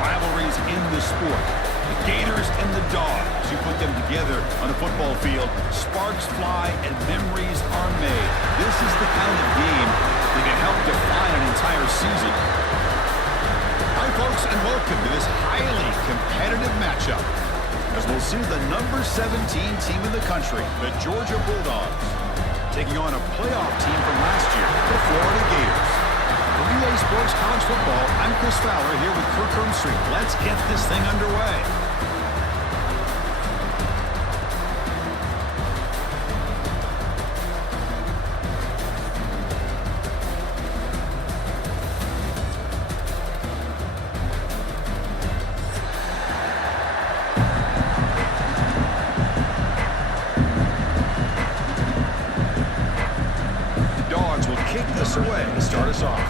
rivalries in the sport. The Gators and the Dogs. You put them together on a football field, sparks fly and memories are made. This is the kind of game that can help define an entire season. Hi, folks, and welcome to this highly competitive matchup, as we'll see the number 17 team in the country, the Georgia Bulldogs, taking on a playoff team from last year, the Florida Gators. For EA Sports College Football, I'm Chris Fowler here with Kirk Street. Let's get this thing underway. Away to start us off.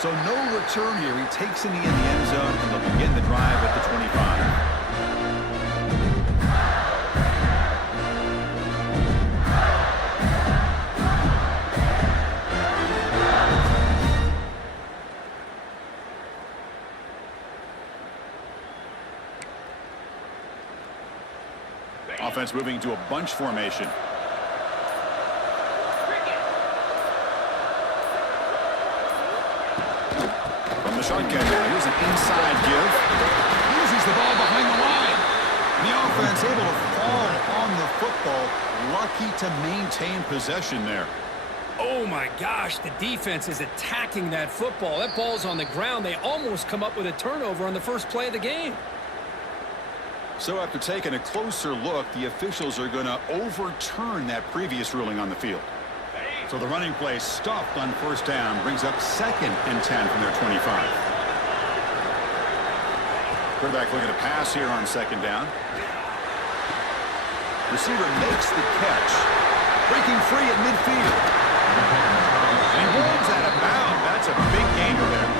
So no return here. He takes it in the end zone, and they'll begin the drive at the 25. Offense moving to a bunch formation. From the shotgun now, here's an inside give. Uses the ball behind the line. And the offense able to fall on the football. Lucky to maintain possession there. Oh my gosh, the defense is attacking that football. That ball's on the ground. They almost come up with a turnover on the first play of the game. So after taking a closer look, the officials are going to overturn that previous ruling on the field. So the running play stopped on first down, brings up 2nd and 10 from their 25. Quarterback looking to pass here on 2nd down. Receiver makes the catch, breaking free at midfield. And he rolls out of bounds. That's a big gainer there.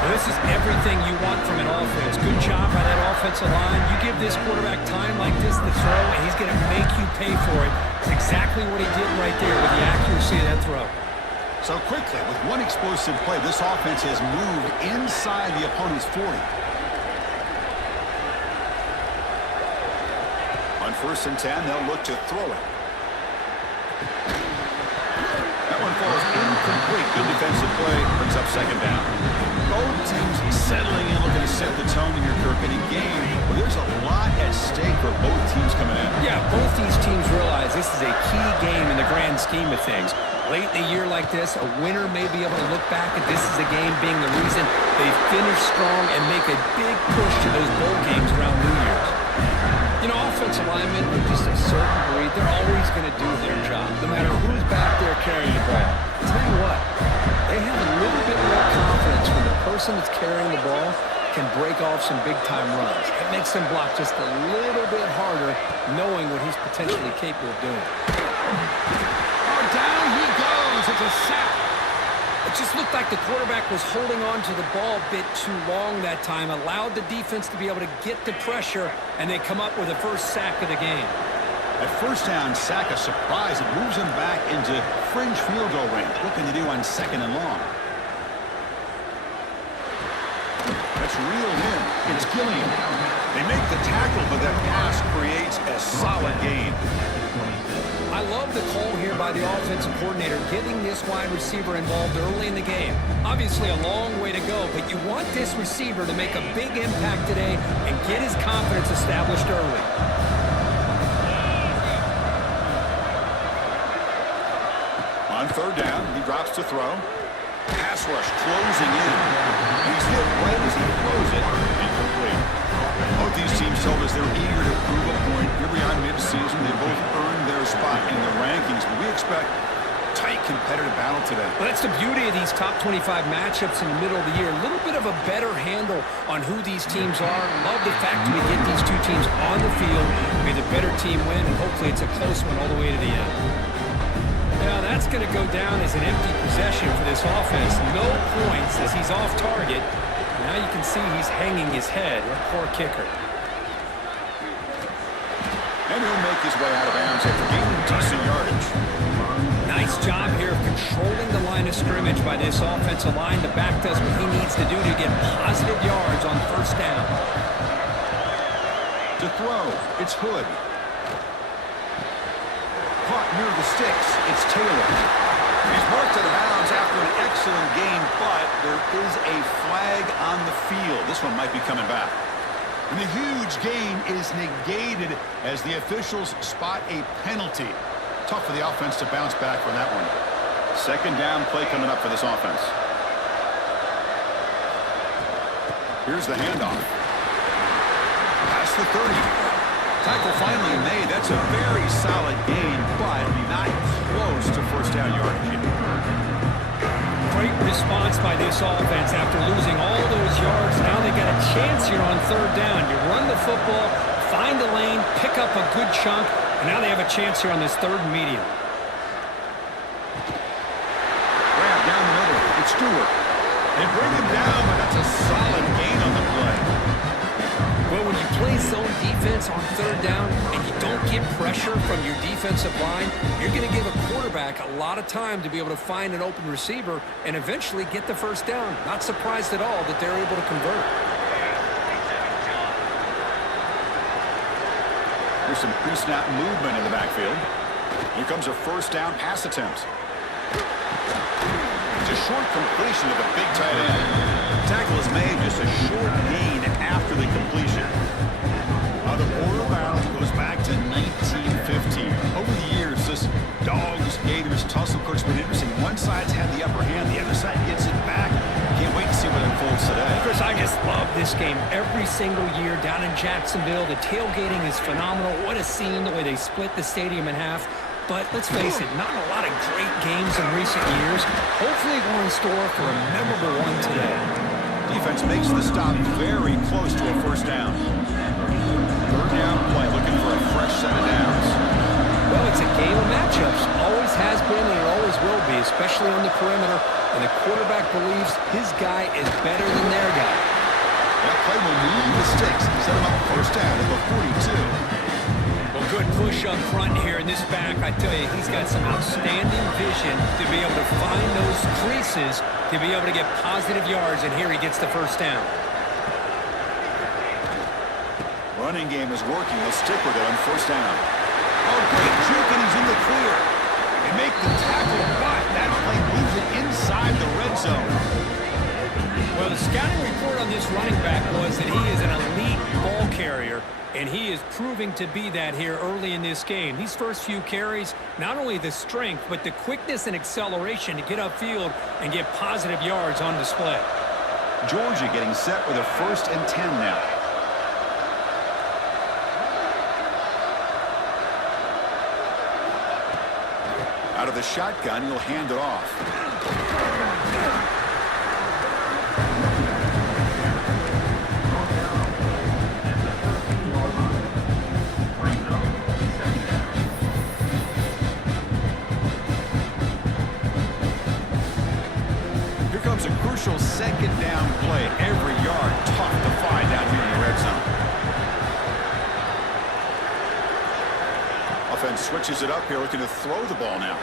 Well, this is everything you want from an offense. Good job by that offensive line. You give this quarterback time like this to throw, and he's going to make you pay for it. It's exactly what he did right there with the accuracy of that throw. So quickly, with one explosive play, this offense has moved inside the opponent's 40. On 1st and 10, they'll look to throw it. That one falls incomplete. Good defensive play. Brings up 2nd down. Both teams settling in, looking to set the tone in your Kirk. In a game where there's a lot at stake for both teams coming in. Yeah, both these teams realize this is a key game in the grand scheme of things. Late in a year like this, a winner may be able to look back at this as a game being the reason they finish strong and make a big push to those bowl games around New Year's. You know, offensive linemen are just a certain breed. They're always going to do their job, no matter who's back there carrying the ball. I'll tell you what, they have a little bit more confidence when the person that's carrying the ball can break off some big-time runs. It makes them block just a little bit harder, knowing what he's potentially capable of doing. Oh, down he goes. It's a sack. It just looked like the quarterback was holding on to the ball a bit too long that time, allowed the defense to be able to get the pressure, and they come up with the first sack of the game. That first down sack, a surprise. It moves him back into fringe field goal range, looking to do on 2nd and long. That's reeled in. It's Gilliam. They make the tackle, but that pass creates a solid gain. I love the call here by the offensive coordinator, getting this wide receiver involved early in the game. Obviously a long way to go, but you want this receiver to make a big impact today and get his confidence established early. On 3rd down, he drops to throw. Pass rush closing in. He's hit right as he throws it. Incomplete. Both these teams told us they're eager to prove a point. Here we are mid-season. They both earned their spot in the rankings, but we expect tight competitive battle today. Well, that's the beauty of these top 25 matchups in the middle of the year. A little bit of a better handle on who these teams are. Love the fact we get these two teams on the field. May the better team win, and hopefully it's a close one all the way to the end. Now that's going to go down as an empty possession for this offense. No points as he's off target. Now you can see he's hanging his head. A poor kicker. And he'll make his way out of bounds after gaining decent yardage. job here of controlling the line of scrimmage by this offensive line. The back does what he needs to do to get positive yards on first down. To throw, it's Hood. Caught near the sticks, it's Taylor. He's marked out of bounds after an excellent game, but there is a flag on the field. This one might be coming back. And the huge gain is negated as the officials spot a penalty. Tough for the offense to bounce back from that one. Second down play coming up for this offense. Here's the handoff. Past the 30. Tackle finally made. That's a very solid gain, but not close to first down yardage. Great response by this offense after losing all those yards. Now they got a chance here on third down. You run the football, find the lane, pick up a good chunk, and now they have a chance here on this third and medium. Grab down the middle. It's Stewart. They bring him down, but that's a solid gain on the play. Well, when you play zone defense on third down and you don't get pressure from your defensive line, you're going to give a quarterback a lot of time to be able to find an open receiver and eventually get the first down. Not surprised at all that they're able to convert. There's some pre-snap movement in the backfield. Here comes a first down pass attempt. It's a short completion of a big tight end. Tackle is made, just a short gain after the completion. The border bounds goes back to 1915. Over the years, this Dogs, Gators tussle, of course, been interesting. One side's had the upper hand, the other side gets it back. Can't wait to see what unfolds today. Chris, I just love this game every single year down in Jacksonville. The tailgating is phenomenal. What a scene, the way they split the stadium in half. But let's face it, not a lot of great games in recent years. Hopefully we're in store for a memorable one today. Defense makes the stop very close to a first down. Third down play, looking for a fresh set of downs. Well, it's a game of matchups. Always has been and it always will be, especially on the perimeter. And the quarterback believes his guy is better than their guy. That play will move the sticks. Set him up first down at the 42. Well, good push up front here in this back. I tell you, he's got some outstanding vision to be able to find those creases, to be able to get positive yards, and here he gets the first down. Running game is working. They'll stick with it on first down. Oh, great juke, and he's in the clear. They make the tackle, but that play moves it inside the red zone. Well, the scouting report on this running back was that he is an elite ball carrier, and he is proving to be that here early in this game. These first few carries, not only the strength, but the quickness and acceleration to get upfield and get positive yards on display. Georgia getting set with a 1st and 10 now. Out of the shotgun, he'll hand it off. Here comes a crucial second down play. Every yard tough to find down here in the red zone. Offense switches it up here, looking to throw the ball now.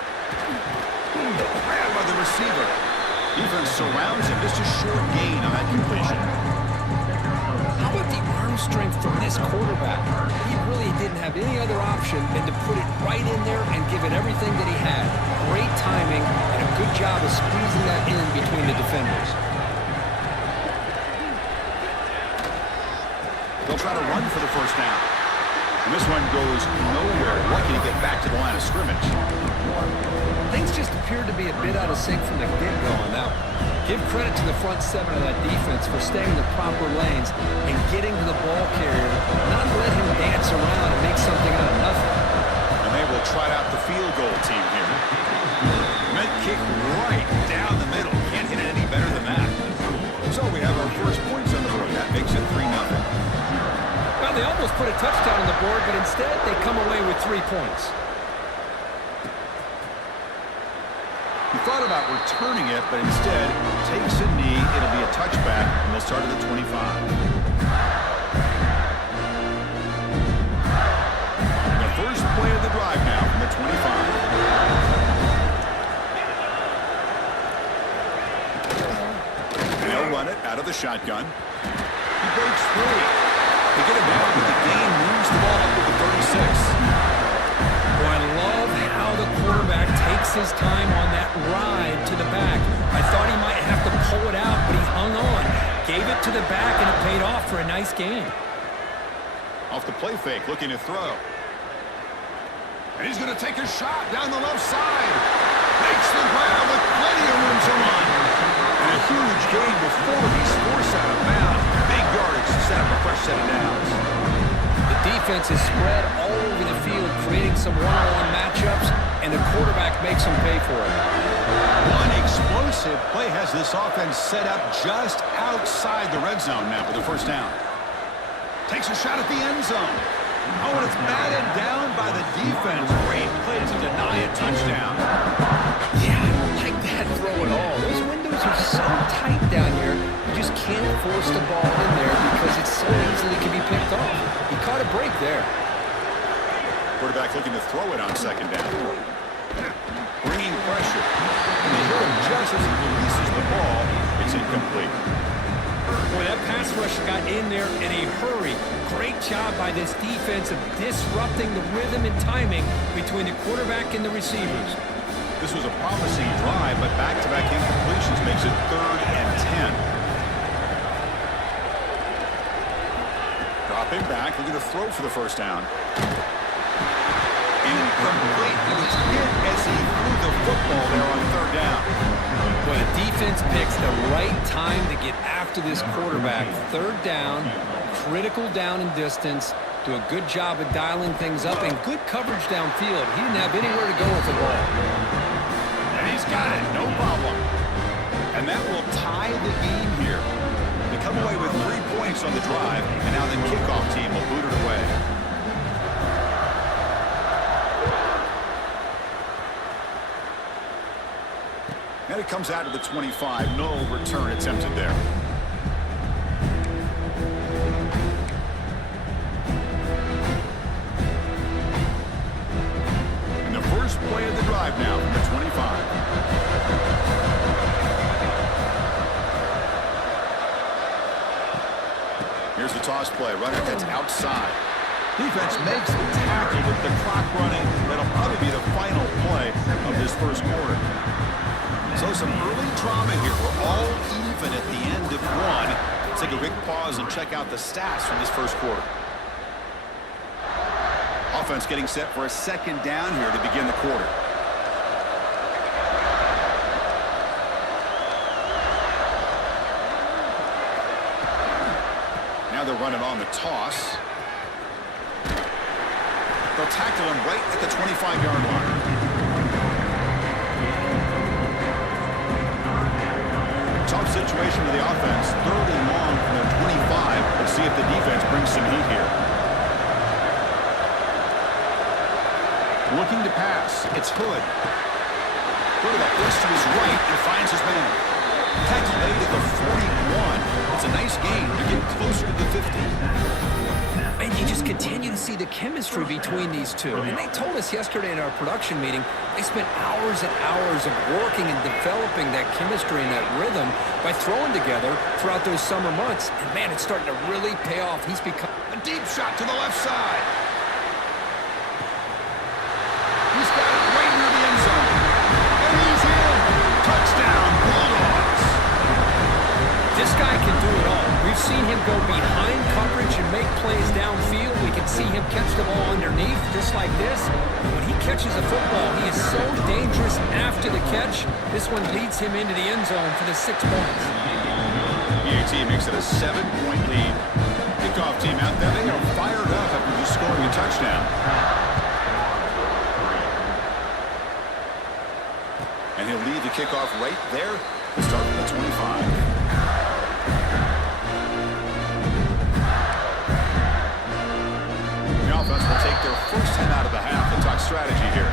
Grabbed by the receiver. Defense surrounds him. Just a short gain on that completion. How about the arm strength from this quarterback? He really didn't have any other option than to put it right in there and give it everything that he had. Great timing and a good job of squeezing that in between the defenders. They'll try to run for the first down. And this one goes nowhere. Lucky to get back to the line of scrimmage. Things just appeared to be a bit out of sync from the get-go on that one. Give credit to the front seven of that defense for staying in the proper lanes and getting to the ball carrier, not let him dance around and make something out of nothing. And they will try out the field goal team here. Meant kick right down the middle. Can't hit it any better than that. So we have our first points on the board. That makes it 3-0. Well, they almost put a touchdown on the board, but instead they come away with 3 points. He thought about returning it, but instead takes a knee. It'll be a touchback, and they'll start at the 25. The first play of the drive now from the 25. the shotgun. He breaks free. They get him down, but the gain moves the ball up to the 36. Well, I love how the quarterback takes his time on that ride to the back. I thought he might have to pull it out, but he hung on. Gave it to the back, and it paid off for a nice gain. Off the play fake, looking to throw. And he's going to take a shot down the left side. Makes the grab with plenty of room to run. And a huge gain before he's forced out of bounds. Big yardage to set up a fresh set of downs. The defense is spread all over the field, creating some one-on-one matchups, and the quarterback makes them pay for it. One explosive play has this offense set up just outside the red zone now for the first down. Takes a shot at the end zone. Oh, and it's batted down by the defense. Great play to deny a touchdown. Yeah, I don't like that throw at all. Those windows are so tight down here, you just can't force the ball in there because it so easily can be picked off. He caught a break there. Quarterback looking to throw it on second down. Bringing pressure. And they hit him just as he releases the ball. It's incomplete. Boy, that pass rush got in there in a hurry. Great job by this defense of disrupting the rhythm and timing between the quarterback and the receivers. This was a promising drive, but back-to-back incompletions makes it 3rd and 10. Dropping back, looking to throw for the first down. Incomplete. He was hit as he threw the football there on 3rd down. Well, the defense picks the right time to get after this quarterback. 3rd down, critical down and distance. Do a good job of dialing things up and good coverage downfield. He didn't have anywhere to go with the ball. And he's got it, no problem. And that will tie the game here. They come away with 3 points on the drive, and now the kickoff team will boot it away. And it comes out to the 25. No return attempted there. And the first play of the drive now from the 25. Here's the toss play. Runner gets outside. Defense makes the tackle with the clock running. That'll probably be the final play of this first quarter. So some early drama here. We're all even at the end of one. Let's take a quick pause and check out the stats from this first quarter. Offense getting set for a second down here to begin the quarter. Now they're running on the toss. They'll tackle him right at the 25-yard line. Tough situation for the offense. 3rd and long from the 25. Let's see if the defense brings some heat here. Looking to pass. It's Hood. Quarterback looks to his right and finds his man. Tackle made at the 41. It's a nice gain to get closer to the 50. And you just continue to see the chemistry between these two. And they told us yesterday in our production meeting, they spent hours and hours of working and developing that chemistry and that rhythm by throwing together throughout those summer months. And, man, it's starting to really pay off. He's become a deep shot to the left side. He's got it right near the end zone. And he's in. Touchdown, Bulldogs. This guy can do it all. We've seen him go behind coverage and make plays downfield. We can see him catch the ball underneath, just like this. When he catches a football, he is so dangerous after the catch. This one leads him into the end zone for the 6 points. PAT makes it a 7-point lead. Kickoff team out there. They are fired up after just scoring a touchdown. And he'll lead the kickoff right there to start at the 25. The offense will take their first time out of the half and talk strategy here.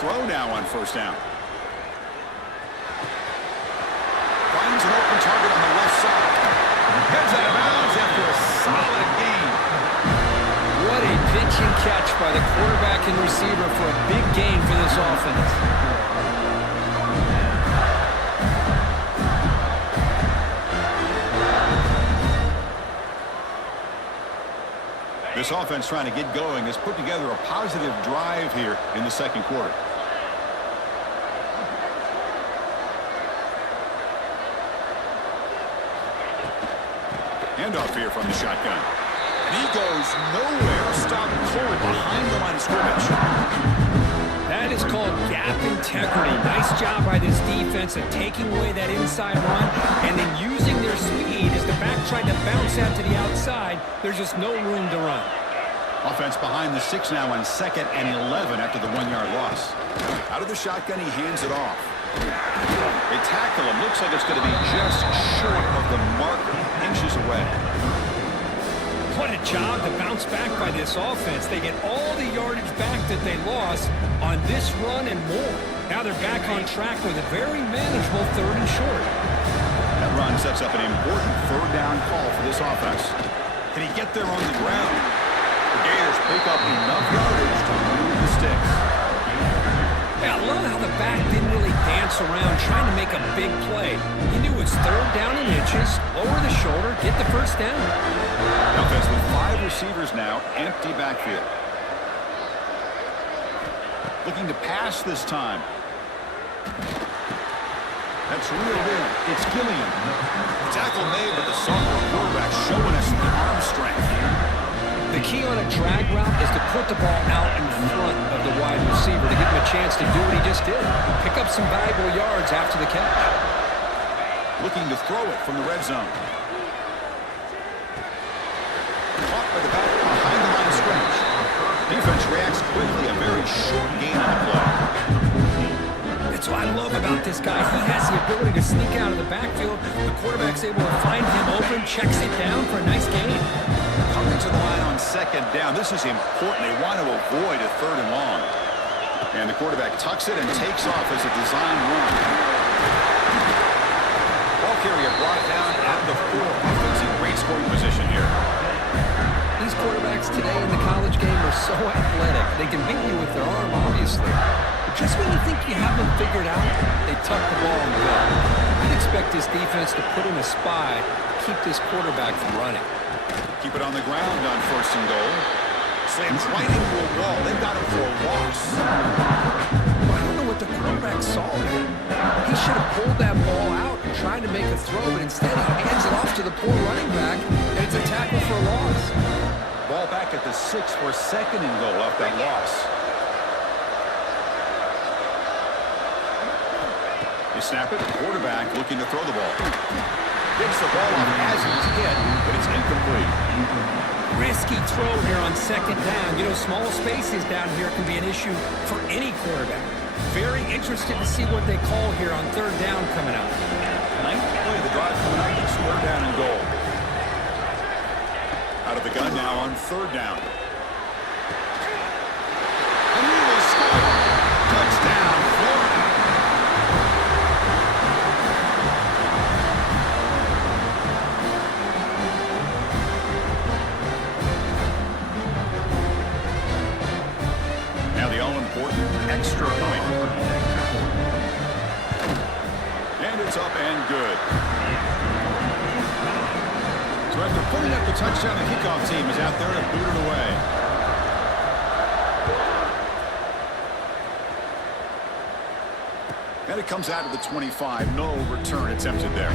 throw now on first down. Finds an open target on the left side. Heads out of bounds after a solid gain. What a pitch and catch by the quarterback and receiver for a big gain for this offense. This offense trying to get going has put together a positive drive here in the second quarter. Handoff here from the shotgun. And he goes nowhere. Stop cold behind the line of scrimmage. That is called gap integrity. Nice job by this defense of taking away that inside run and then using their speed as the back tried to bounce out to the outside. There's just no room to run. Offense behind the 6 now on 2nd and 11 after the 1-yard loss. Out of the shotgun, he hands it off. They tackle him. Looks like it's going to be just short of the marker, inches away. What a job to bounce back by this offense. They get all the yardage back that they lost on this run and more. Now they're back on track with a very manageable 3rd and short. That run sets up an important 3rd down call for this offense. Can he get there on the ground? The Gators pick up enough yardage to move the sticks. Yeah, I love how the back didn't really dance around trying to make a big play. He knew it's 3rd down in inches, lower the shoulder, get the first down. The offense with 5 receivers now, empty backfield. Looking to pass this time. That's reeled in. It's Gilliam. Tackle made, but the sophomore quarterback showing us the arm strength. The key on a drag route is to put the ball out in front of the wide receiver to give him a chance to do what he just did. Pick up some valuable yards after the catch. Looking to throw it from the red zone. Caught by the back behind the line of scrimmage. Defense reacts quickly. A very short gain on the play. That's what I love about this guy. He has the ability to sneak out of the backfield. The quarterback's able to find him open, checks it down for a nice gain. Coming to the line on 2nd down. This is important. They want to avoid a 3rd and long. And the quarterback tucks it and takes off as a design run. Ball carrier brought down at the 4. Offense in great scoring position here. These quarterbacks today in the college game are so athletic. They can beat you with their arm, obviously. But just when you think you have them figured out, they tuck the ball and go. I'd expect this defense to put in a spy to keep this quarterback from running. Keep it on the ground on 1st and goal. Slams right into a wall. They've got it for a loss. I don't know what the quarterback saw there. He should have pulled that ball out and tried to make a throw, but instead he hands it off to the poor running back, and it's a tackle for a loss. Ball back at the 6 for 2nd and goal off that loss. You snap it, quarterback looking to throw the ball. Gets the ball off as he's hit, but it's incomplete. Risky throw here on 2nd down. You know, small spaces down here can be an issue for any quarterback. Very interested to see what they call here on 3rd down coming up. 9th play of the drive coming up. It's 3rd down and goal. Out of the gun now on 3rd down. And he will score. Touchdown, Florida. Extra point. And it's up and good. So after putting up the touchdown, the kickoff team is out there to boot it away. And it comes out of the 25. No return attempted there.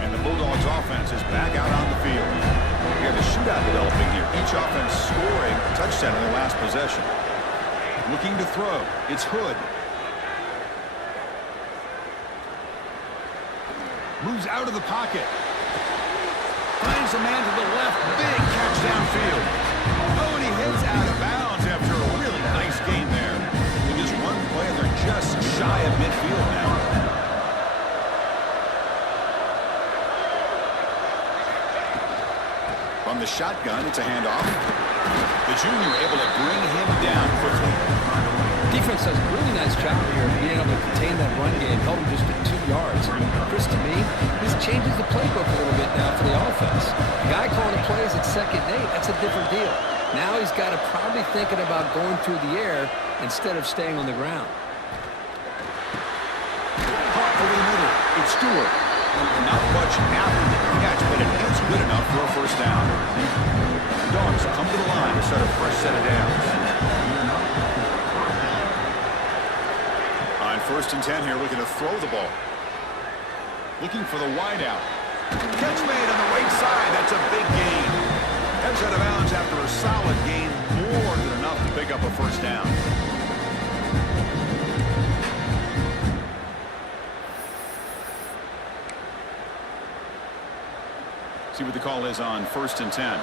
And the Bulldogs offense is back out on the field. We have a shootout developing here. Each offense scoring a touchdown in their last possession. Looking to throw. It's Hood. Moves out of the pocket. Finds a man to the left. Big catch downfield. Oh, and he hits out of bounds after a really nice gain there. In just one play, and they're just shy of midfield now. From the shotgun. It's a handoff. The junior able to bring him down quickly. Defense does a really nice job here of being able to contain that run game, held him just at 2 yards. Chris, to me, this changes the playbook a little bit now for the offense. The guy calling the plays at second and 8, that's a different deal. Now he's got to probably thinking about going through the air instead of staying on the ground. Caught over the middle. It's Stewart. Not much after the catch, but it is good enough for a first down. Dogs come to the line to start a fresh set of downs. On 1st and 10 here, looking to throw the ball. Looking for the wide out. Catch made on the right side. That's a big gain. Heads out of bounds after a solid gain, more than enough to pick up a first down. See what the call is on 1st and 10.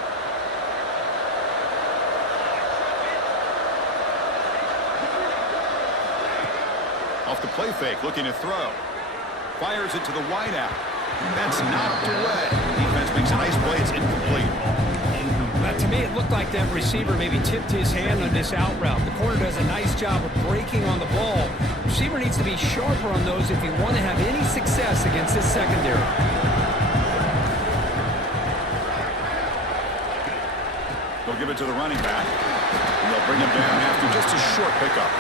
Off the play fake, looking to throw. Fires it to the wide out. That's knocked away. Defense makes a nice play. It's incomplete. To me, it looked like that receiver maybe tipped his hand on this out route. The corner does a nice job of breaking on the ball. Receiver needs to be sharper on those if you want to have any success against this secondary. They'll give it to the running back. And they'll bring him down after just a short pickup.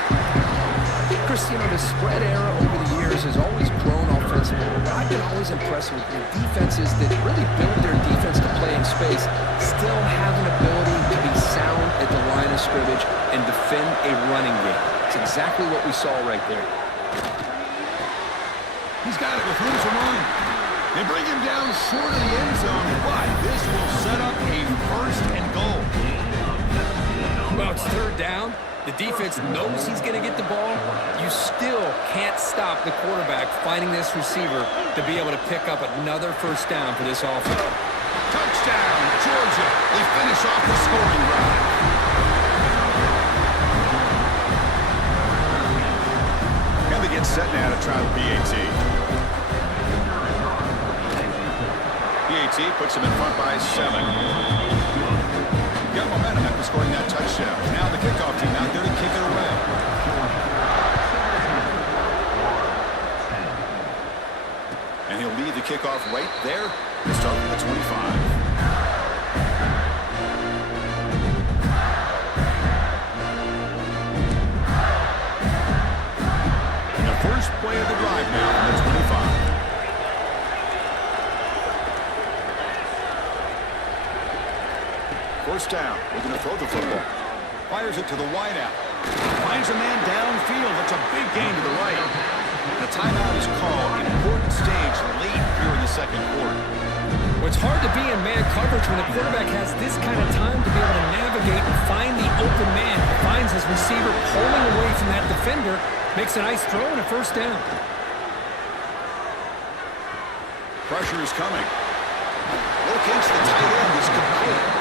Chris, you know, the spread era over the years has always grown offensively, but I've been always impressed with the defenses that really build their defense to play in space, still have an ability to be sound at the line of scrimmage and defend a running game. It's exactly what we saw right there. He's got it with room to run. They bring him down short of the end zone, but this will set up a 1st and goal. Well, it's 3rd down. The defense knows he's going to get the ball. You still can't stop the quarterback finding this receiver to be able to pick up another first down for this offense. Touchdown, Georgia. They finish off the scoring drive. And they get set now to try the PAT. PAT puts them in front by 7. Got momentum after scoring that touchdown. Now the kickoff team out there to kick it away. And he'll lead the kickoff right there to start from the 25. And the first play of the drive now from the 25. First down, looking to throw the football. Fires it to the wide out. Finds a man downfield. That's a big gain to the right. The timeout is called. Important stage late here in the 2nd quarter. Well, it's hard to be in man coverage when the quarterback has this kind of time to be able to navigate and find the open man. He finds his receiver pulling away from that defender, makes a nice throw and a first down. Pressure is coming. Locates the tight end. Is complete.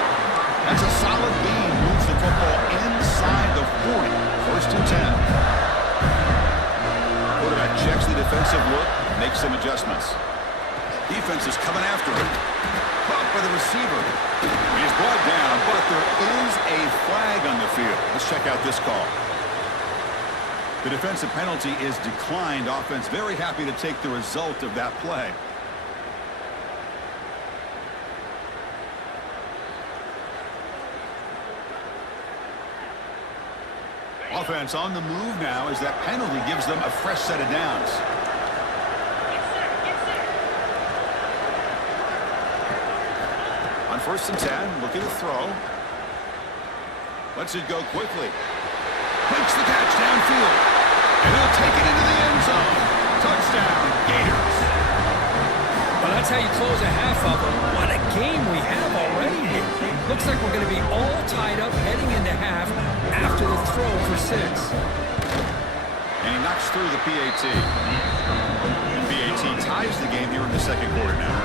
That's a solid lead. Moves the football inside the 40. 1st and 10. Quarterback checks the defensive look, makes some adjustments. Defense is coming after him. Caught by the receiver. He's brought down, but there is a flag on the field. Let's check out this call. The defensive penalty is declined. Offense very happy to take the result of that play. Offense on the move now as that penalty gives them a fresh set of downs. On 1st and 10, looking to throw. Lets it go quickly. Makes the catch downfield. And he'll take it into the end zone. Touchdown, Gators. Well, that's how you close a half of it. What a game we have already here. Looks like we're going to be all tied up heading into half after the throw for 6. And he knocks through the PAT. And PAT ties the game here in the 2nd quarter now.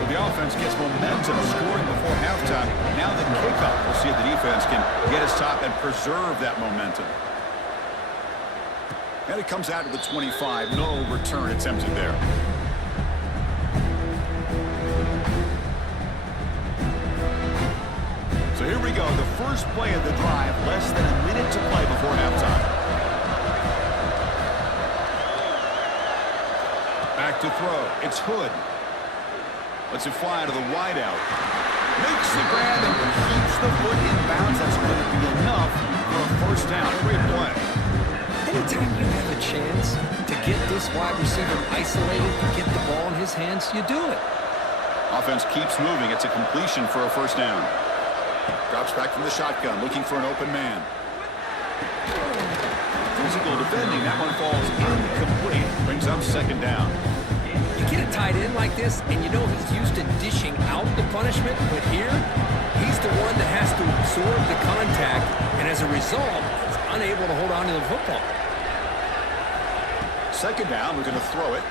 So the offense gets momentum scoring before halftime. Now the kickoff. We'll see if the defense can get his top and preserve that momentum. And it comes out to the 25. No return attempted there. So here we go, the first play of the drive, less than a minute to play before halftime. Back to throw. It's Hood. Lets it fly to the wideout. Makes the grab and keeps the foot in bounds. That's going to be enough for a first down. Great play. Anytime you have a chance to get this wide receiver isolated and get the ball in his hands, you do it. Offense keeps moving. It's a completion for a first down. Drops back from the shotgun, looking for an open man. Physical defending. That one falls incomplete. Brings up second down. You get a tight end like this, and you know he's used to dishing out the punishment, but here, he's the one that has to absorb the contact, and as a result, he's unable to hold on to the football. Second down, we're going to throw it.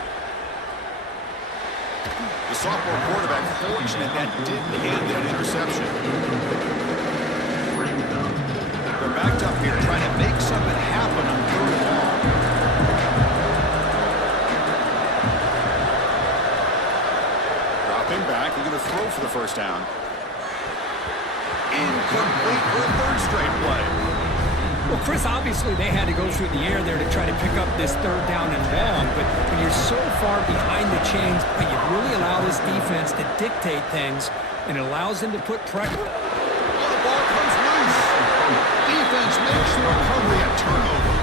The sophomore quarterback fortunate that didn't hand an interception. They're backed up here trying to make something happen on third and long. Dropping back, we're going to throw for the first down. Incomplete for a third straight play. Well, Chris, obviously they had to go through the air there to try to pick up this third down and long, but when you're so far behind the chains, you really allow this defense to dictate things, and it allows them to put pressure. Oh, the ball comes loose. Defense makes the recovery a turnover.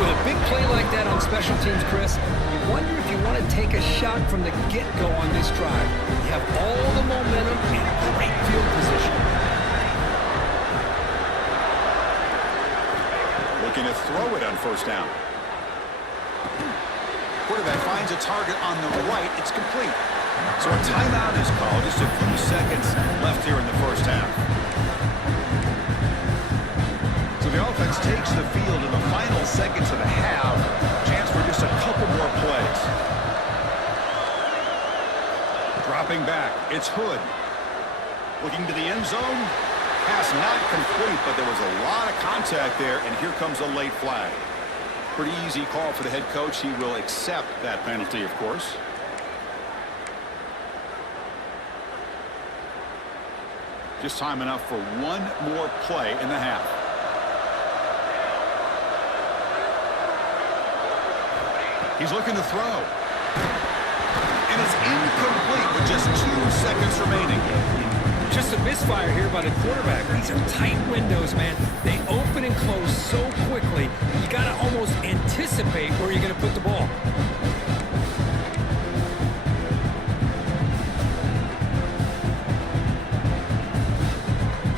With a big play like that on special teams, Chris, you wonder if you want to take a shot from the get-go on this drive. You have all the momentum and great field position. Looking to throw it on first down. Quarterback finds a target on the right. It's complete. So a timeout is called. Just a few seconds left here in the first half. So the offense takes the field in the final seconds of the half. Chance for just a couple more plays. Dropping back. It's Hood. Looking to the end zone. Pass not complete, but there was a lot of contact there, and here comes a late flag. Pretty easy call for the head coach. He will accept that penalty, of course. Just time enough for one more play in the half. He's looking to throw. And it's incomplete with just 2 seconds remaining. Just a misfire here by the quarterback. These are tight windows, man. They open and close so quickly. You got to almost anticipate where you're going to put the ball.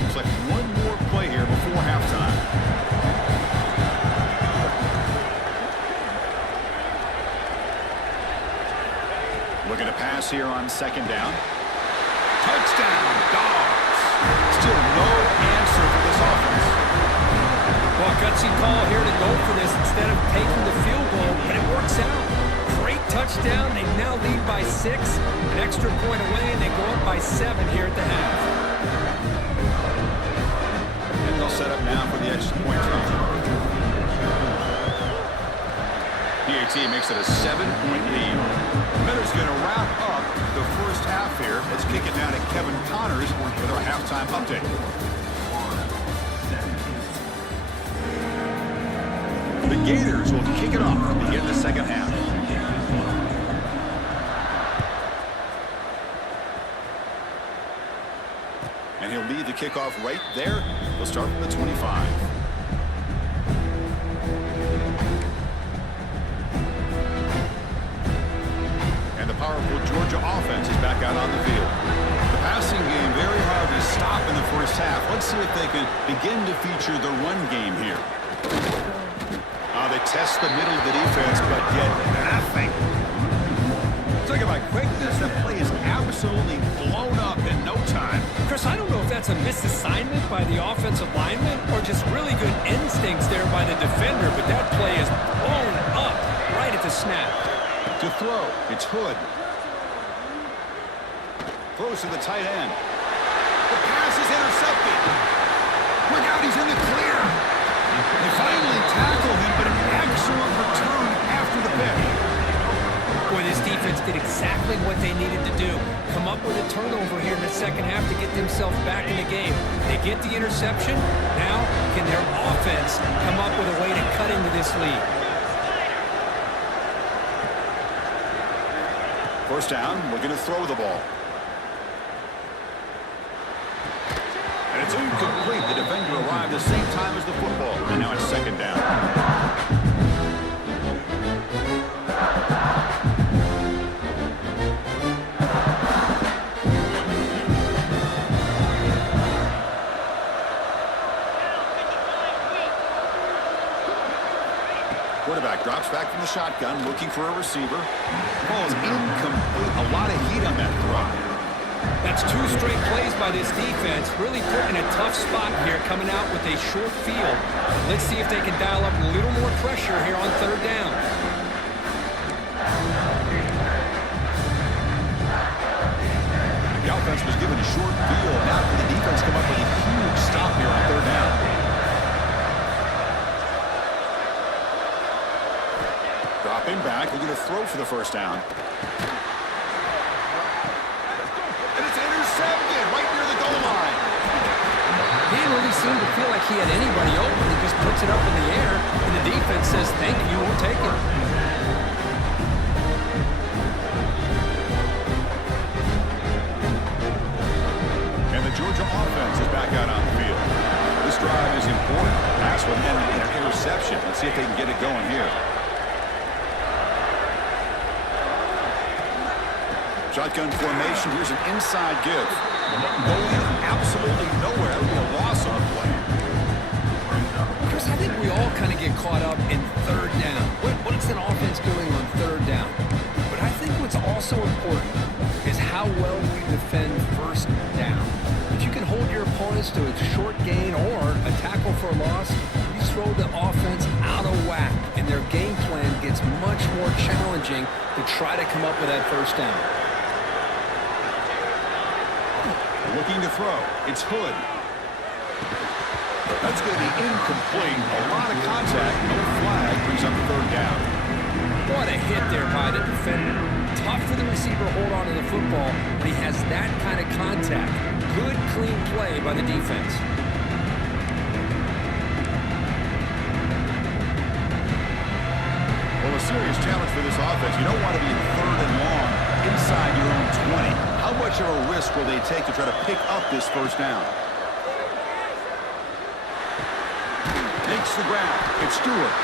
Looks like one more play here before halftime. Looking to pass here on second down. Touchdown, Dogs. Still no answer for this offense. Well, gutsy call here to go for this instead of taking the field goal, but it works out. Great touchdown. They now lead by 6. An extra point away, and they go up by 7 here at the half. And they'll set up now for the extra point try. PAT makes it a 7-point lead. Better's going to wrap up the first half here. Let's kick it down to Kevin Connors with our halftime update. The Gators will kick it off to begin the second half. And he'll lead the kickoff right there. He'll start from the 25. Powerful Georgia offense is back out on the field. The passing game very hard to stop in the first half. Let's see if they can begin to feature the run game here. They test the middle of the defense, but get nothing. Talk about quickness. The play is absolutely blown up in no time. Chris, I don't know if that's a misassignment by the offensive lineman or just really good instincts there by the defender, but that play is blown up right at the snap. To throw, it's Hood. Throws to the tight end. The pass is intercepted. Look out, he's in the clear. They finally tackle him, but an excellent return after the pick. Boy, this defense did exactly what they needed to do. Come up with a turnover here in the second half to get themselves back in the game. They get the interception. Now, can their offense come up with a way to cut into this lead? First down, looking to throw the ball. And it's incomplete. The defender arrived the same time as the football. And now it's second down. Quarterback drops back from the shotgun, looking for a receiver. Ball is incomplete. A lot of heat on that throw. That's 2 straight plays by this defense. Really put in a tough spot here, coming out with a short field. Let's see if they can dial up a little more pressure here on third down. The offense was given a short field. Now can the defense come up with a huge stop here on third down? Dropping back, looking to throw for the first down. And it's intercepted right near the goal line. He didn't really seem to feel like he had anybody open. He just puts it up in the air, and the defense says, thank you, we'll take it. And the Georgia offense is back out on the field. This drive is important. Pass will end in an interception. Let's see if they can get it going here. Shotgun formation. Here's an inside give. Going absolutely nowhere. That would be a loss on the play. Chris, I think we all kind of get caught up in third down. What is an offense doing on third down? But I think what's also important is how well we defend first down. If you can hold your opponents to a short gain or a tackle for a loss, you throw the offense out of whack, and their game plan gets much more challenging to try to come up with that first down. Looking to throw. It's Hood. That's going to be incomplete. A lot of contact. No flag. Brings up third down. What a hit there by the defender. Tough for the receiver to hold on to the football, but he has that kind of contact. Good, clean play by the defense. Well, a serious challenge for this offense. You don't want to be in third and long inside your own 20. How much of a risk will they take to try to pick up this first down? Makes the grab. It's Stewart.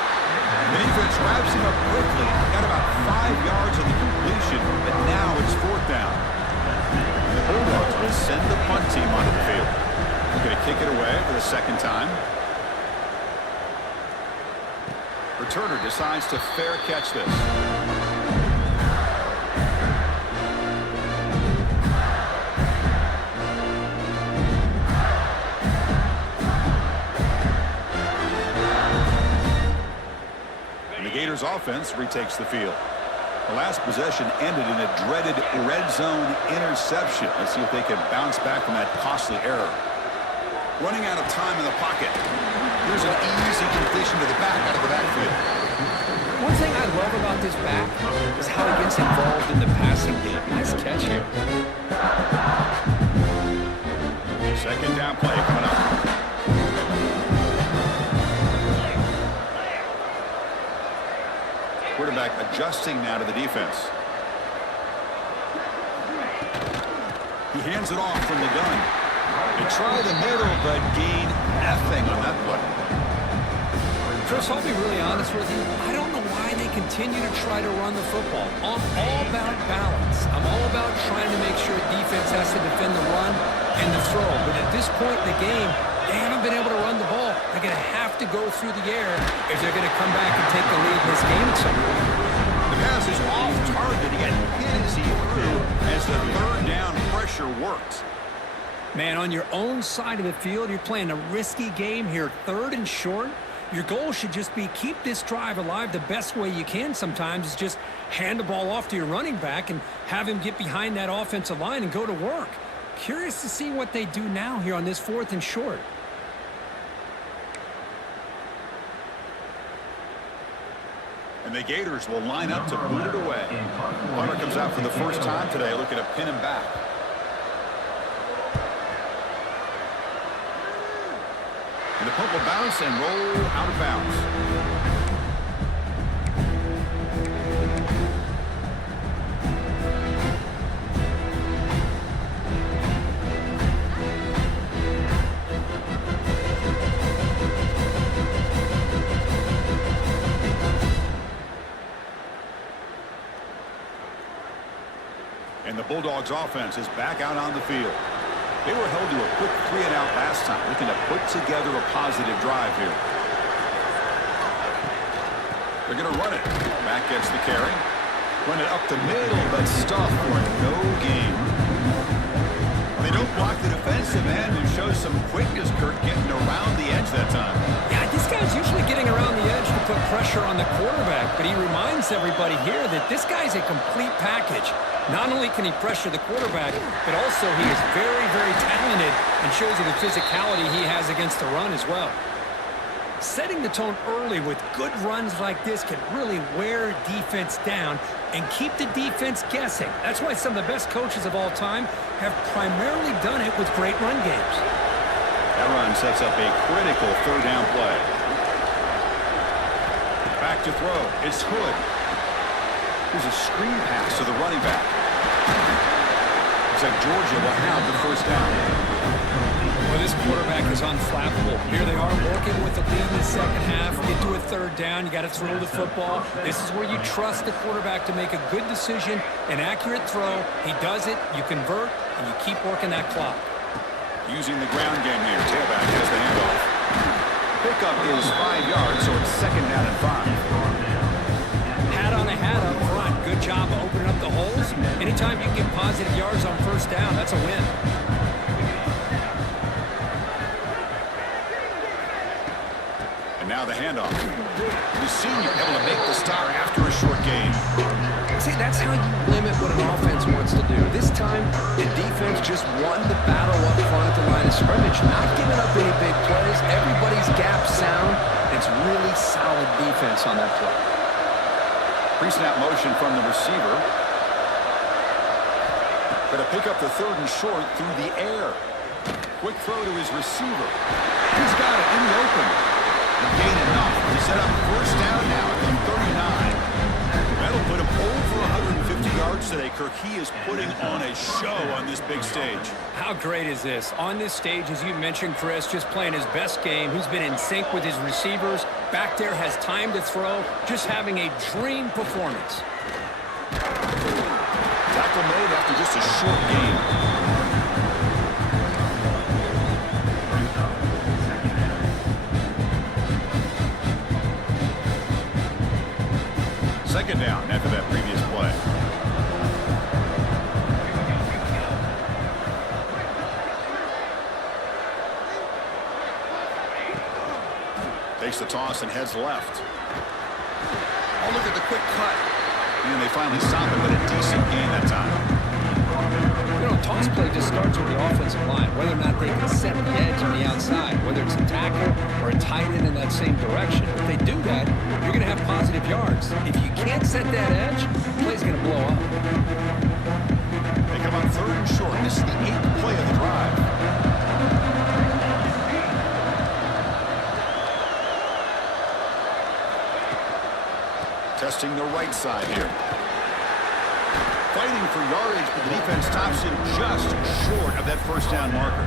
The defense wraps him up quickly. Got about 5 yards on the completion, but now it's fourth down. The Bulldogs will send the punt team onto the field. They're going to kick it away for the second time. Returner decides to fair catch this. Gators offense retakes the field. The last possession ended in a dreaded red zone interception. Let's see if they can bounce back from that costly error. Running out of time in the pocket. Here's an easy completion to the back out of the backfield. One thing I love about this back is how he gets involved in the passing game. Nice catch here. Second down play coming up. Quarterback adjusting now to the defense. He hands it off from the gun. They try the middle, but gain nothing on that play. Chris, I'll be really honest with you. I don't know why they continue to try to run the football. I'm all about balance. I'm all about trying to make sure defense has to defend the run and the throw. But at this point in the game, they haven't been able to run the ball. They're going to have to go through the air if they're going to come back and take the lead in this game at some point. The pass is off target. He got hit as he threw as the third down pressure worked. Man, on your own side of the field, you're playing a risky game here, third and short. Your goal should just be keep this drive alive the best way you can sometimes is just hand the ball off to your running back and have him get behind that offensive line and go to work. Curious to see what they do now here on this fourth and short. And the Gators will line up to boot it away. Hunter comes out for the first time today looking to pin him back. And the punt will bounce and roll out of bounds. And the Bulldogs offense is back out on the field. They were held to a quick 3-and-out last time, looking to put together a positive drive here. They're going to run it. Back gets the carry. Run it up the middle, but stuff for no gain. They don't block the defensive end and show some quickness, Kurt, getting around the edge that time. Yeah, this guy's usually getting around the edge to put pressure on the quarterback, but he reminds everybody here that this guy's a complete package. Not only can he pressure the quarterback, but also he is very, very talented and shows you the physicality he has against the run as well. Setting the tone early with good runs like this can really wear defense down and keep the defense guessing. That's why some of the best coaches of all time have primarily done it with great run games. That run sets up a critical third down play. Back to throw. It's Hood. Here's a screen pass to the running back. Looks like Georgia will have the first down. Well, this quarterback is unflappable. Here they are working with the lead in the second half. Get to a third down. You got to throw the football. This is where you trust the quarterback to make a good decision, an accurate throw. He does it. You convert, and you keep working that clock. Using the ground game here. Tailback has the handoff. Pickup is 5 yards, so it's second down and 5. Hat on a hat up front. Good job of opening up the holes. Anytime you can get positive yards on first down, that's a win. And now the handoff. The senior able to make the stop after a short gain. See, that's how you limit what an offense wants to do. This time, the defense just won the battle up front at the line of scrimmage. Not giving up any big plays. Everybody's gap sound. It's really solid defense on that play. Pre-snap motion from the receiver. Going to pick up the third and short through the air. Quick throw to his receiver. He's got it in the open. Gain enough to set up first down now at the 39. That'll put him over 150 yards today, Kirk. He is putting on a show on this big stage. How great is this? On this stage, as you mentioned, Chris, just playing his best game. He's been in sync with his receivers. Back there, has time to throw. Just having a dream performance. Tackle made after just a short game. Second down after that previous play. Takes the toss and heads left. Oh, look at the quick cut. And they finally stop it, but a decent gain that time. You know, toss play just starts with the offensive line, whether or not they can set the edge on the outside, whether it's a tackle or a tight end in that same direction. If they do that, you're going to have positive yards. If you can't set that edge, the play's going to blow up. They come on third and short. This is the 8th play of the drive. Testing the right side here. Fighting for yardage, but the defense stops him just short of that first down marker.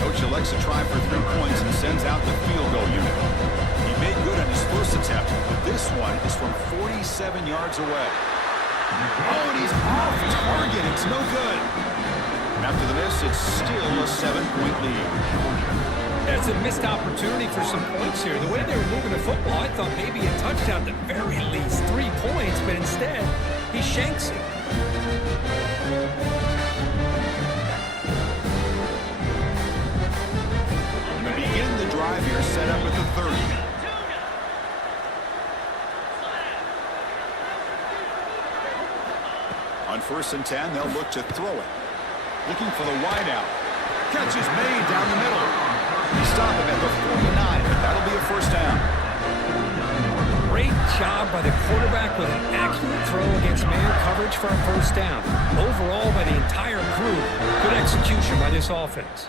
Coach elects to try for 3 points and sends out the field goal unit. He made good on his first attempt, but this one is from 47 yards away. Oh, and he's off target. It's no good. After the miss, it's still a 7-point lead. That's a missed opportunity for some points here. The way they were moving the football, I thought maybe a touchdown at the very least, 3 points, but instead, he shanks it. And they begin the drive here, set up at the 30. On 1st and 10, they'll look to throw it. Looking for the wideout. Catch is made down the middle. Stop him at the 49. That'll be a first down. Great job by the quarterback with an accurate throw against man coverage for a first down. Overall, by the entire crew, good execution by this offense.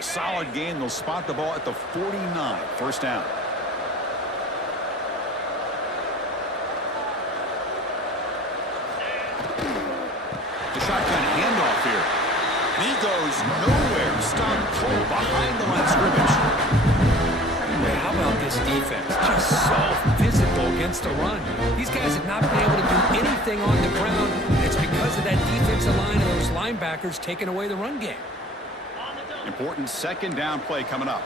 Solid game. They'll spot the ball at the 49. First down. The shotgun handoff here. And he goes nowhere. Stopped cold behind the line of scrimmage. How about this defense? Just so physical against the run. These guys have not been able to do anything on the ground. It's because of that defensive line and those linebackers taking away the run game. Important second down play coming up.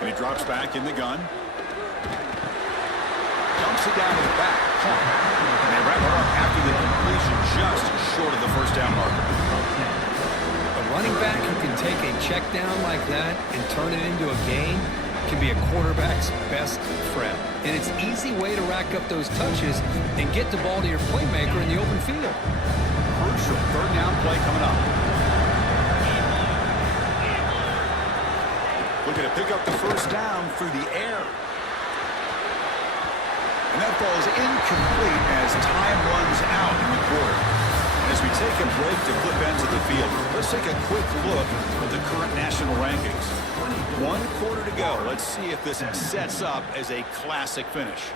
And he drops back in the gun. Dumps it down to the back. And they wrap it up after the completion just short of the first down marker. A running back who can take a check down like that and turn it into a gain can be a quarterback's best friend. And it's an easy way to rack up those touches and get the ball to your playmaker in the open field. Crucial third down play coming up. Looking to pick up the first down through the air. And that ball is incomplete as time runs out in the quarter. And as we take a break to flip ends of the field, let's take a quick look at the current national rankings. 1 quarter to go. Let's see if this sets up as a classic finish.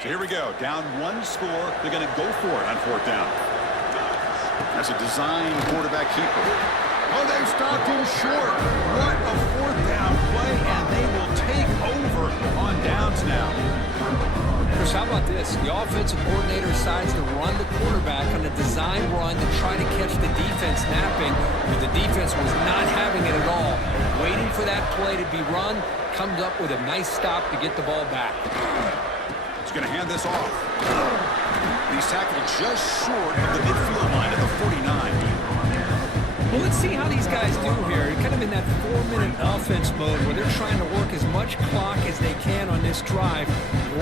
So here we go. Down 1 score. They're going to go for it on 4th down. That's a design quarterback keeper. Oh, they've stopped him short. What a 4th down play, and they will take over on downs now. Chris, how about this? The offensive coordinator decides to run the quarterback on a design run to try to catch the defense napping, but the defense was not having it at all. Waiting for that play to be run, comes up with a nice stop to get the ball back. He's going to hand this off. He's tackled just short of the midfield line at the 49. Well, let's see how these guys do here. Kind of in that 4-minute offense mode where they're trying to work as much clock as they can on this drive,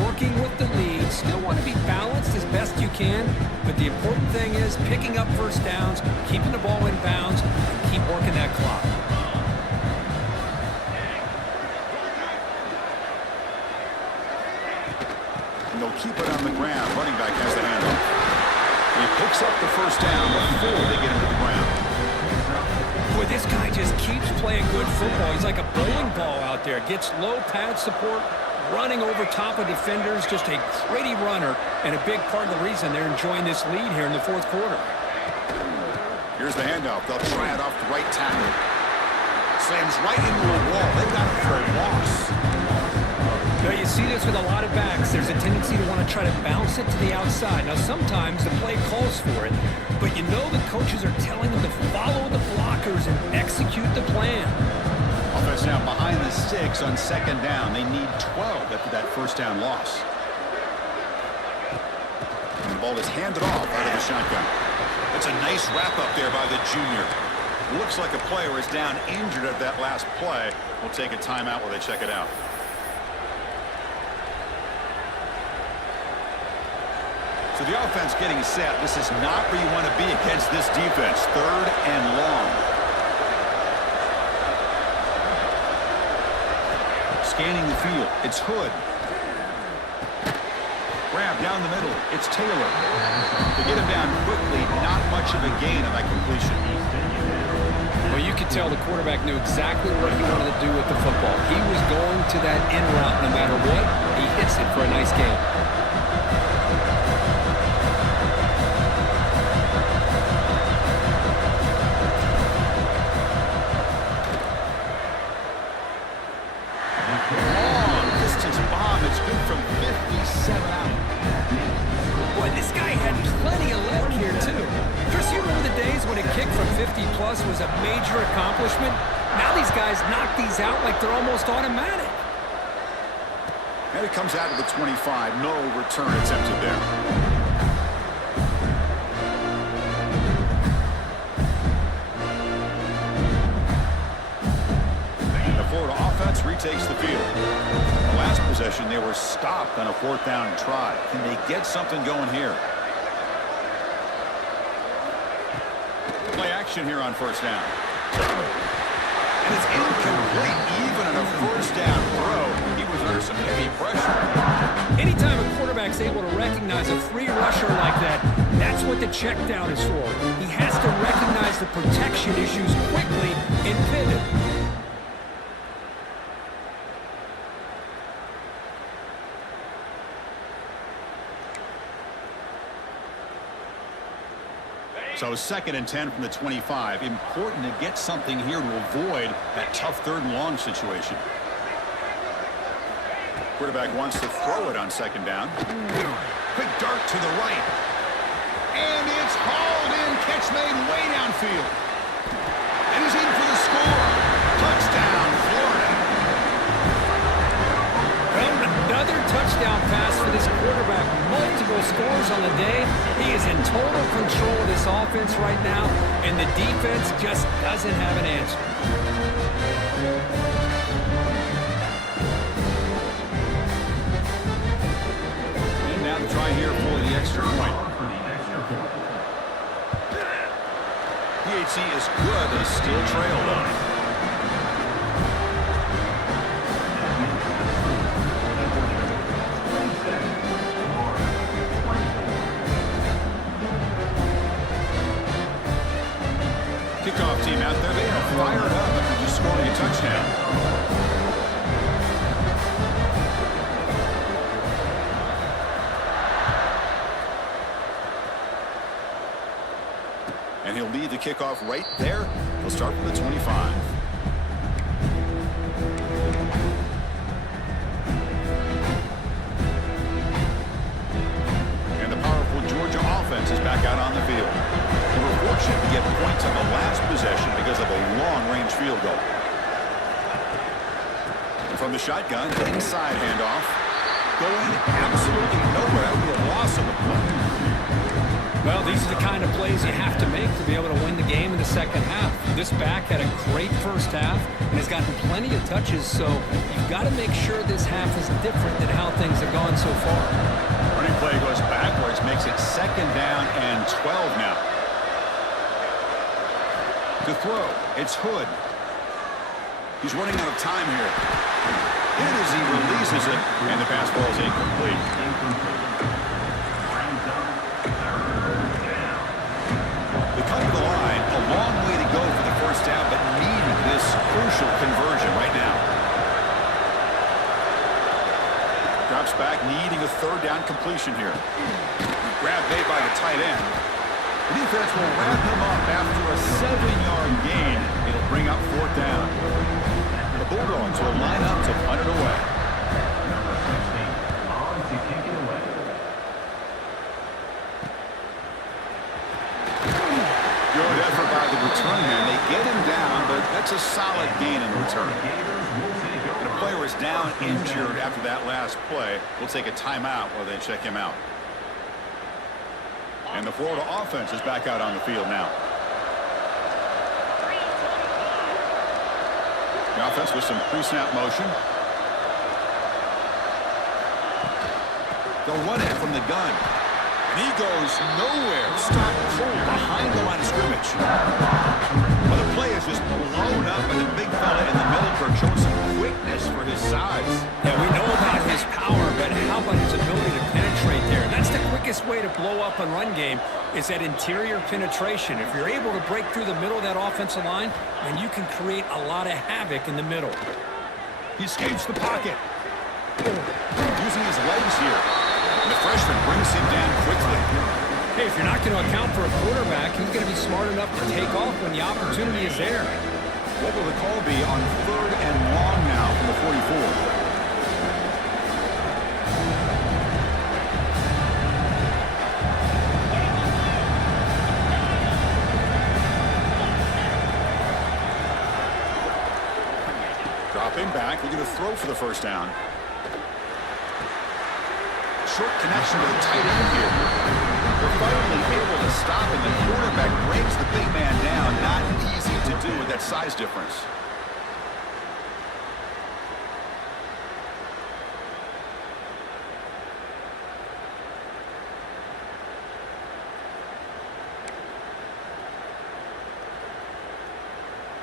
working with the lead. Still want to be balanced as best you can, but the important thing is picking up first downs, keeping the ball in bounds, and keep working that clock. And they'll keep it on the ground. Running back has the handoff. He picks up the first down before they get into the ground. Boy, this guy just keeps playing good football. He's like a bowling ball out there. Gets low pad support, running over top of defenders. Just a gritty runner, and a big part of the reason they're enjoying this lead here in the 4th quarter. Here's the handoff. They'll try it off the right tackle. Slams right into a wall. They got it for a loss. Now, you see this with a lot of backs. There's a tendency to want to try to bounce it to the outside. Now, sometimes the play calls for it, but you know the coaches are telling them to follow the blockers and execute the plan. Offense now behind the 6 on 2nd down. They need 12 after that first down loss. And the ball is handed off out of the shotgun. That's a nice wrap up there by the junior. Looks like a player is down injured at that last play. We'll take a timeout while they check it out. So the offense getting set. This is not where you want to be against this defense. 3rd and long. Scanning the field. It's Hood. Grab down the middle. It's Taylor. They get him down quickly. Not much of a gain on that completion. Well, you could tell the quarterback knew exactly what he wanted to do with the football. He was going to that in route no matter what. He hits it for a nice gain. Was a major accomplishment. Now these guys knock these out like they're almost automatic. And it comes out of the 25. No return attempted there. The Florida offense retakes the field. The last possession, they were stopped on a 4th down try. Can they get something going here? Play action here on 1st down. And it's incomplete. Even on a 1st down throw, he was under some heavy pressure. Anytime a quarterback's able to recognize a free rusher like that, that's what the check down is for. He has to recognize the protection issues quickly and pivot. So 2nd and 10 from the 25. Important to get something here to avoid that tough 3rd and long situation. Quarterback wants to throw it on 2nd down. Quick dart to the right. And it's hauled in. Catch made way downfield. And he's in for the score. Touchdown, Florida. Well, another touchdown pass for this quarterback. Multiple scores on the day. He is in total control of this offense right now, and the defense just doesn't have an answer. And now the try here for the extra point. PHC is good. They still trail, though. Kickoff team out there. They are fired up after just scoring a touchdown. And he'll lead the kickoff right there. He'll start from the 25. And the powerful Georgia offense is back out on the field. They were fortunate to get points on the last possession because of a long-range field goal. And from the shotgun, inside handoff. Going absolutely nowhere. That would be a loss of the play. Well, these are the kind of plays you have to make to be able to win the game in the 2nd half. This back had a great 1st half and has gotten plenty of touches, so you've got to make sure this half is different than how things have gone so far. Running play goes backwards, makes it 2nd down and 12 now. To throw, it's Hood. He's running out of time here. And as he releases it, and the pass ball is incomplete. The cut of the line, a long way to go for the 1st down, but needing this crucial conversion right now. Drops back, needing a 3rd down completion here. Grab made by the tight end. The defense will wrap him up after a 7-yard gain. It'll bring up 4th down. The Bulldogs will line up to punt it away. Good effort by the return man. They get him down, but that's a solid gain in return. And a player is down injured after that last play. We'll take a timeout while they check him out. And the Florida offense is back out on the field now. The offense with some pre-snap motion. They'll run it from the gun. And he goes nowhere. Stop cold behind the line of scrimmage. Well, the play is just blown up, and the big fella in the middle for showing some quickness for his size. Yeah, we know about his power, but how about his ability to penetrate there? And that's the quickest way to blow up a run game is that interior penetration. If you're able to break through the middle of that offensive line, then you can create a lot of havoc in the middle. He escapes the pocket. Using his legs here. And the freshman brings him down quickly. Hey, if you're not going to account for a quarterback, he's going to be smart enough to take off when the opportunity is there. What will the call be on 3rd and long now from the 44? Dropping back, we're going to throw for the 1st down. short connection to the tight end here. They're finally able to stop, and the quarterback brings the big man down. Not easy to do with that size difference.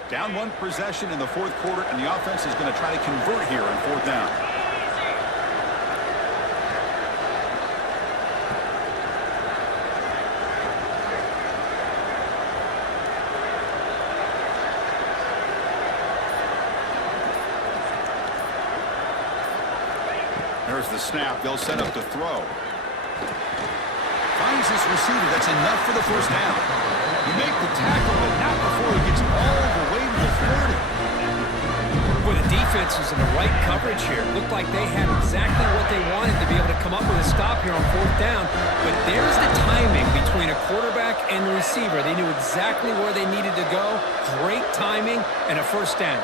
Down one possession in the fourth quarter, and the offense is going to try to convert here on fourth down. There's the snap. They'll set up to throw. Finds this receiver. That's enough for the first down. You make the tackle, but not before he gets all the way to the 30. Boy, the defense was in the right coverage here. Looked like they had exactly what they wanted to be able to come up with a stop here on fourth down. But there's the timing between a quarterback and the receiver. They knew exactly where they needed to go. Great timing and a first down.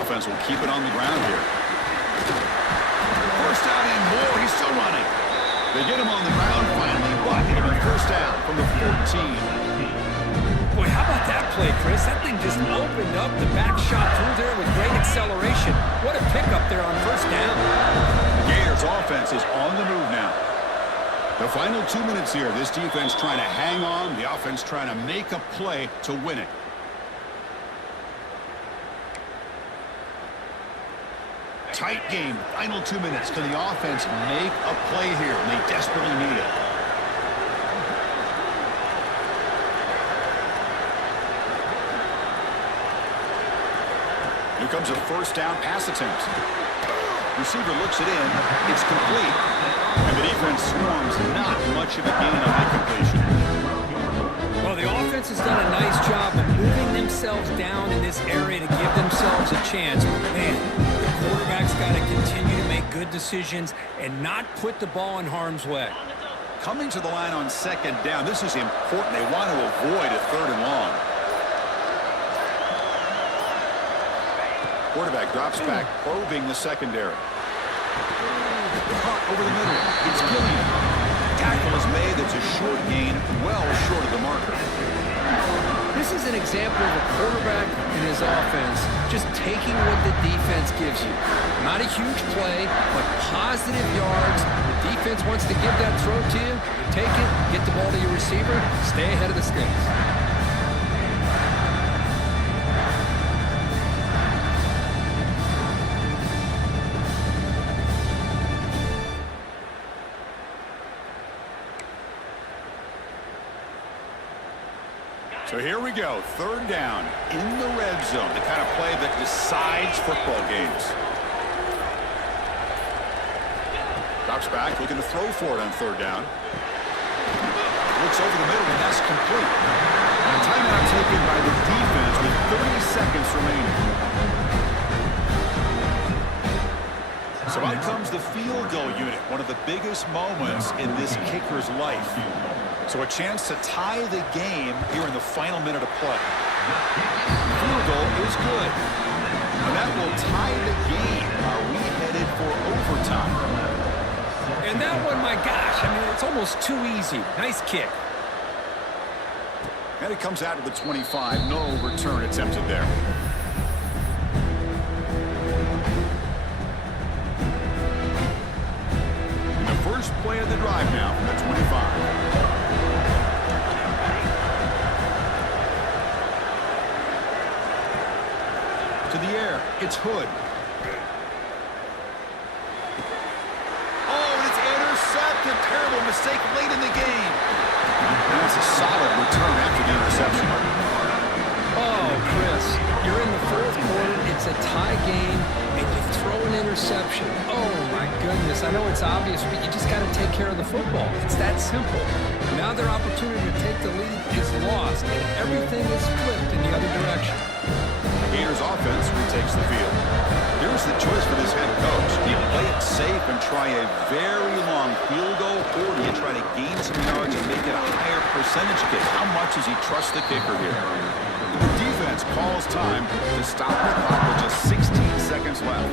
Offense will keep it on the ground here. First down and more. He's still running. They get him on the ground finally, but it'll be first down from the 14. Boy, how about that play, Chris? That thing just opened up the back shot through there with great acceleration. What a pickup there on first down. The Gators offense is on the move now. The final 2 minutes here. This defense trying to hang on. The offense trying to make a play to win it. Tight game. Final 2 minutes. Can the offense make a play here? And they desperately need it. Here comes a first down pass attempt. Receiver looks it in. It's complete. And the defense swarms. Not much of a gain on that completion. Well, the offense has done a nice job of moving themselves down in this area to give themselves a chance. Man, the quarterback's got to continue to make good decisions and not put the ball in harm's way. Coming to the line on second down, this is important. They want to avoid a third and long. Quarterback drops back, probing the secondary. Caught over the middle. It's Gillian. Tackle is made. That's a short gain, well short of the marker. This is an example of a quarterback and his offense just taking what the defense gives you. Not a huge play, but positive yards. The defense wants to give that throw to you. You take it, get the ball to your receiver, stay ahead of the sticks. So here we go, third down in the red zone, the kind of play that decides football games. Drops back, looking to throw for it on third down. Looks over the middle, and that's complete. And a timeout taken by the defense with 30 seconds remaining. So out comes the field goal unit, one of the biggest moments in this kicker's life. So a chance to tie the game here in the final minute of play. The field goal is good. And that will tie the game. Are we headed for overtime? And that one, my gosh, I mean, it's almost too easy. Nice kick. And it comes out to the 25. No return attempted there. And the first play of the drive now from the 25. To the air, it's Hood. Oh, and it's intercepted. Terrible mistake late in the game. And that's a solid return after the interception. Oh, Chris, you're in the fourth quarter. It's a tie game, and you throw an interception. Oh, my goodness. I know it's obvious, but you just got to take care of the football. It's that simple. Now their opportunity to take the lead is lost, and everything is flipped in the other direction. Gators offense retakes the field. Here's the choice for this head coach. Do you play it safe and try a very long field goal, or do you try to gain some yards and make it a higher percentage kick? How much does he trust the kicker here? The defense calls time to stop the clock with just 16 seconds. seconds left.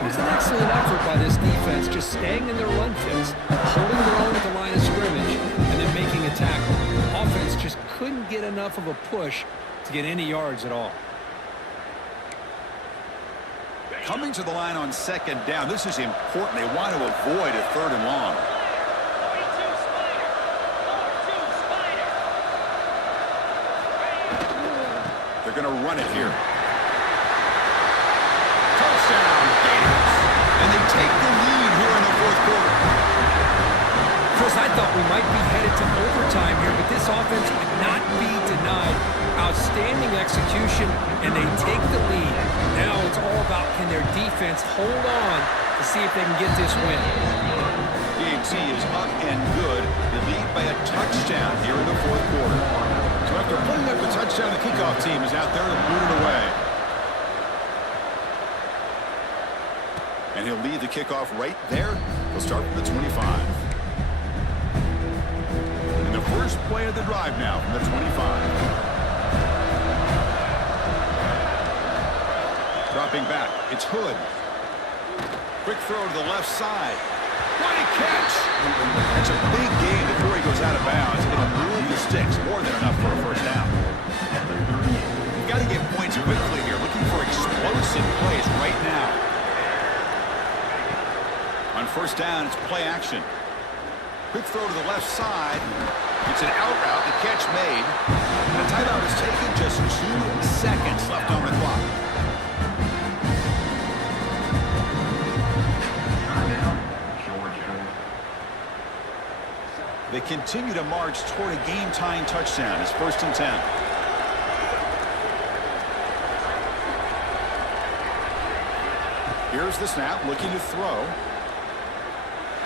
It was an excellent effort by this defense, just staying in their run fits, holding their own at the line of scrimmage, and then making a tackle. Offense just couldn't get enough of a push to get any yards at all. Coming to the line on second down, this is important. They want to avoid a 3rd and long. They're going to run it here. Touchdown, Gators. And they take the lead here in the 4th quarter. Chris, I thought we might be headed to overtime here, but this offense would not be denied. Outstanding execution, and they take the lead. Now it's all about can their defense hold on to see if they can get this win. D&T is up and good. They lead by a touchdown here in the 4th quarter. So after putting up a touchdown, the kickoff team is out there to boot it away. And he'll lead the kickoff right there. He'll start from the 25. And the first play of the drive now from the 25. Dropping back, it's Hood. Quick throw to the left side. What a catch! That's a big gain before he goes out of bounds. It'll move the sticks, more than enough for a first down. You've got to get points quickly here, looking for explosive plays right now. On first down, it's play action. Quick throw to the left side. It's an out route, the catch made. And a timeout is taken, just 2 seconds left on the clock. They continue to march toward a game-tying touchdown. It's 1st and 10. Here's the snap, looking to throw.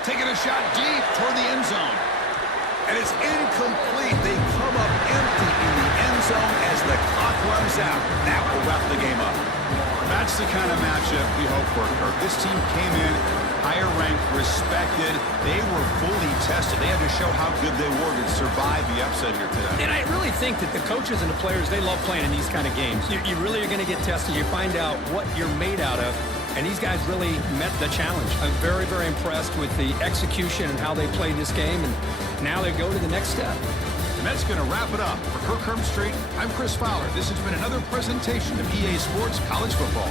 Taking a shot deep toward the end zone. And it's incomplete. They come up empty in the end zone as the clock runs out. That will wrap the game up. That's the kind of matchup we hope for, Kirk. This team came in higher ranked, respected. They were fully tested. They had to show how good they were to survive the upset here today. And I really think that the coaches and the players, they love playing in these kind of games. You really are going to get tested. You find out what you're made out of. And these guys really met the challenge. I'm very, very impressed with the execution and how they played this game. And now they go to the next step. And that's going to wrap it up. For Kirk Herbstreit, I'm Chris Fowler. This has been another presentation of EA Sports College Football.